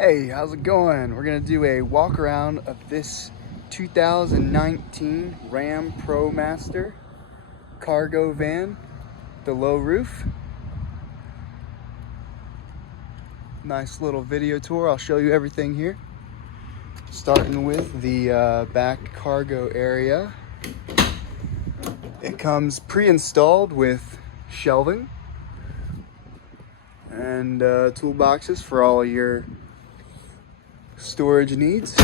Hey, how's it going? We're gonna do a walk around of this 2019 Ram ProMaster cargo van, the low roof. Nice little video tour. I'll show you everything here. Starting with the back cargo area. It comes pre-installed with shelving and toolboxes for all your storage needs.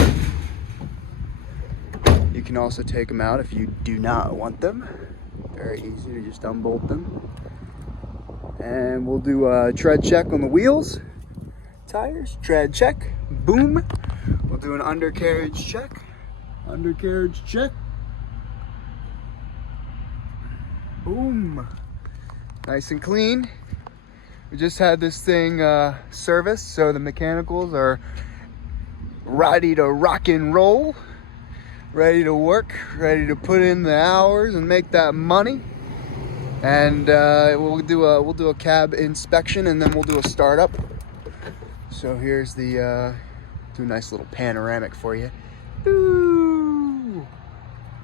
You can also take them out if you do not want them. Very easy to just unbolt them. And we'll do a tread check on the wheels, tires, tread check, boom. We'll do an undercarriage check, undercarriage check, boom. Nice and clean. We just had this thing serviced, so the mechanicals are ready to rock and roll, ready to work, ready to put in the hours and make that money. And we'll do a cab inspection, and then we'll do a startup. So here's the do a nice little panoramic for you. Ooh.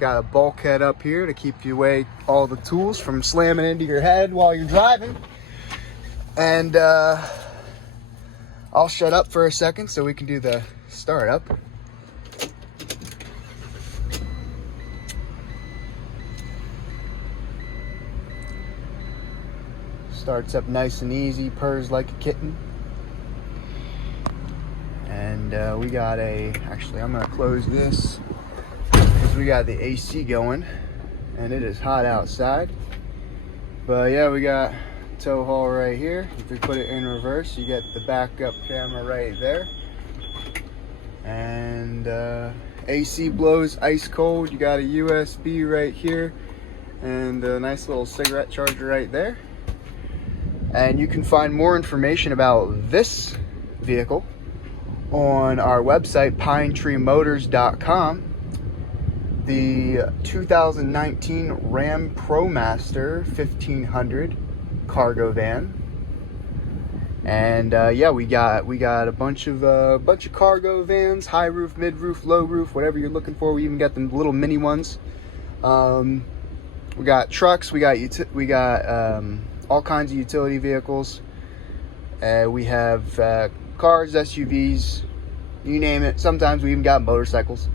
Got a bulkhead up here to keep you away all the tools from slamming into your head while you're driving. And I'll shut up for a second so we can do the startup. Starts up nice and easy, purrs like a kitten. And we got actually I'm gonna close this because we got the AC going and it is hot outside. But yeah, we got tow haul right here. If we put it in reverse, you get the backup camera right there. And AC blows ice cold. You got a USB right here and a nice little cigarette charger right there. And you can find more information about this vehicle on our website, pinetreemotors.com. The 2019 Ram ProMaster 1500 cargo van. And yeah, we got a bunch of cargo vans, high roof, mid roof, low roof, whatever you're looking for. We even got the little mini ones. We got trucks, we got all kinds of utility vehicles. We have cars, SUVs, you name it. Sometimes we even got motorcycles.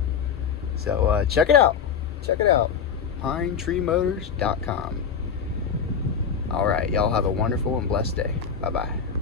So check it out. Check it out. pinetreemotors.com. All right, y'all have a wonderful and blessed day. Bye-bye.